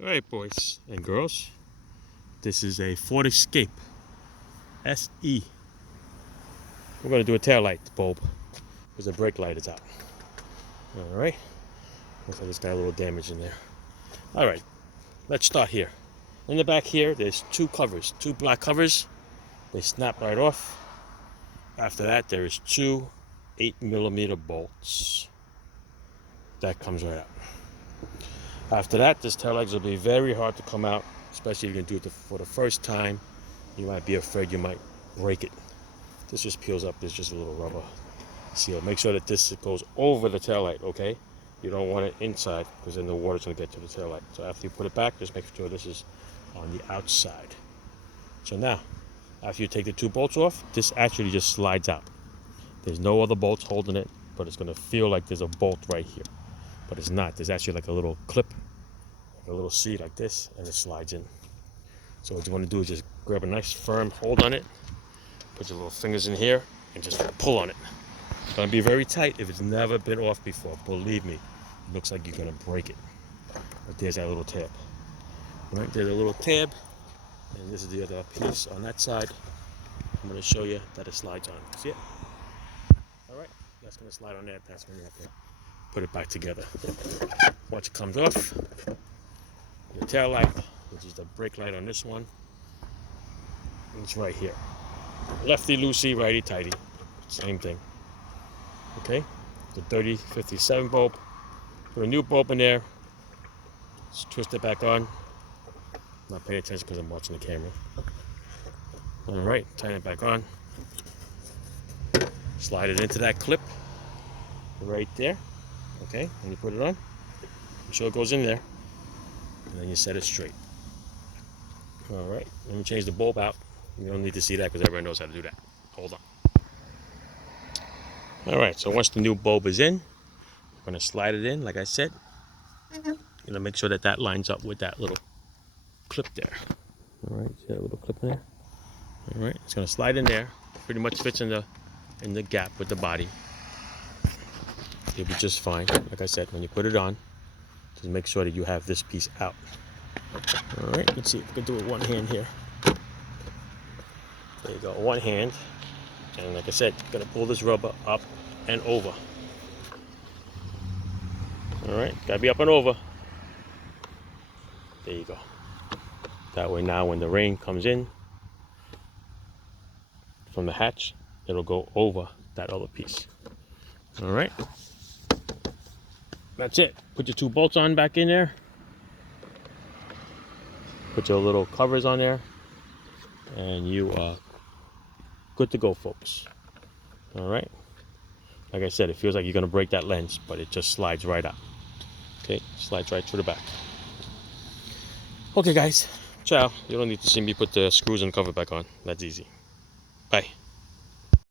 Alright, boys and girls, this is a Ford Escape SE. We're going to do a tail light bulb because the brake light is out. Alright, looks like it's got a little damage in there. Alright, let's start here. In the back here, there's two covers, two black covers. They snap right off. After that, there is two 8mm bolts. That comes right out. After that, this tail light will be very hard to come out, especially if you're going to do it for the first time. You might be afraid you might break it. This just peels up. There's just a little rubber seal. Make sure that this goes over the tail light, okay? You don't want it inside because then the water's going to get to the tail light. So after you put it back, just make sure this is on the outside. So now, after you take the two bolts off, this actually just slides out. There's no other bolts holding it, but it's going to feel like there's a bolt right here. But it's not. There's actually like a little clip, like a little seat like this, and it slides in. So what you want to do is just grab a nice firm hold on it, put your little fingers in here, and just pull on it. It's going to be very tight if it's never been off before. Believe me, it looks like you're going to break it. But there's that little tab. Right, there's a little tab, and this is the other piece on that side. I'm going to show you that it slides on. See it? All right, that's going to slide on there. That's when you have to put it back together. Once it comes off, the tail light, which is the brake light on this one, it's right here. Lefty loosey, righty tighty, same thing. Okay, the 3057 bulb. Put a new bulb in there. Just twist it back on. I'm not paying attention because I'm watching the camera. All right, tighten it back on. Slide it into that clip right there. Okay, when you put it on, make sure it goes in there, and then you set it straight. All right, let me change the bulb out. You don't need to see that because everyone knows how to do that. Hold on. All right, so once the new bulb is in, we're going to slide it in, like I said. Make sure that that lines up with that little clip there. All right, see that little clip in there? All right, it's going to slide in there. Pretty much fits in the gap with the body. You'll be just fine. Like I said, when you put it on, just make sure that you have this piece out. All right, let's see if we can do it one hand here. There you go, one hand. And like I said, you're gonna pull this rubber up and over. All right, gotta be up and over. There you go. That way now when the rain comes in from the hatch, it'll go over that other piece. All right. That's it. Put your two bolts on back in there. Put your little covers on there. And you are good to go, folks. All right. Like I said, it feels like you're going to break that lens, but it just slides right out. Okay, slides right through the back. Okay, guys. Ciao. You don't need to see me put the screws and cover back on. That's easy. Bye.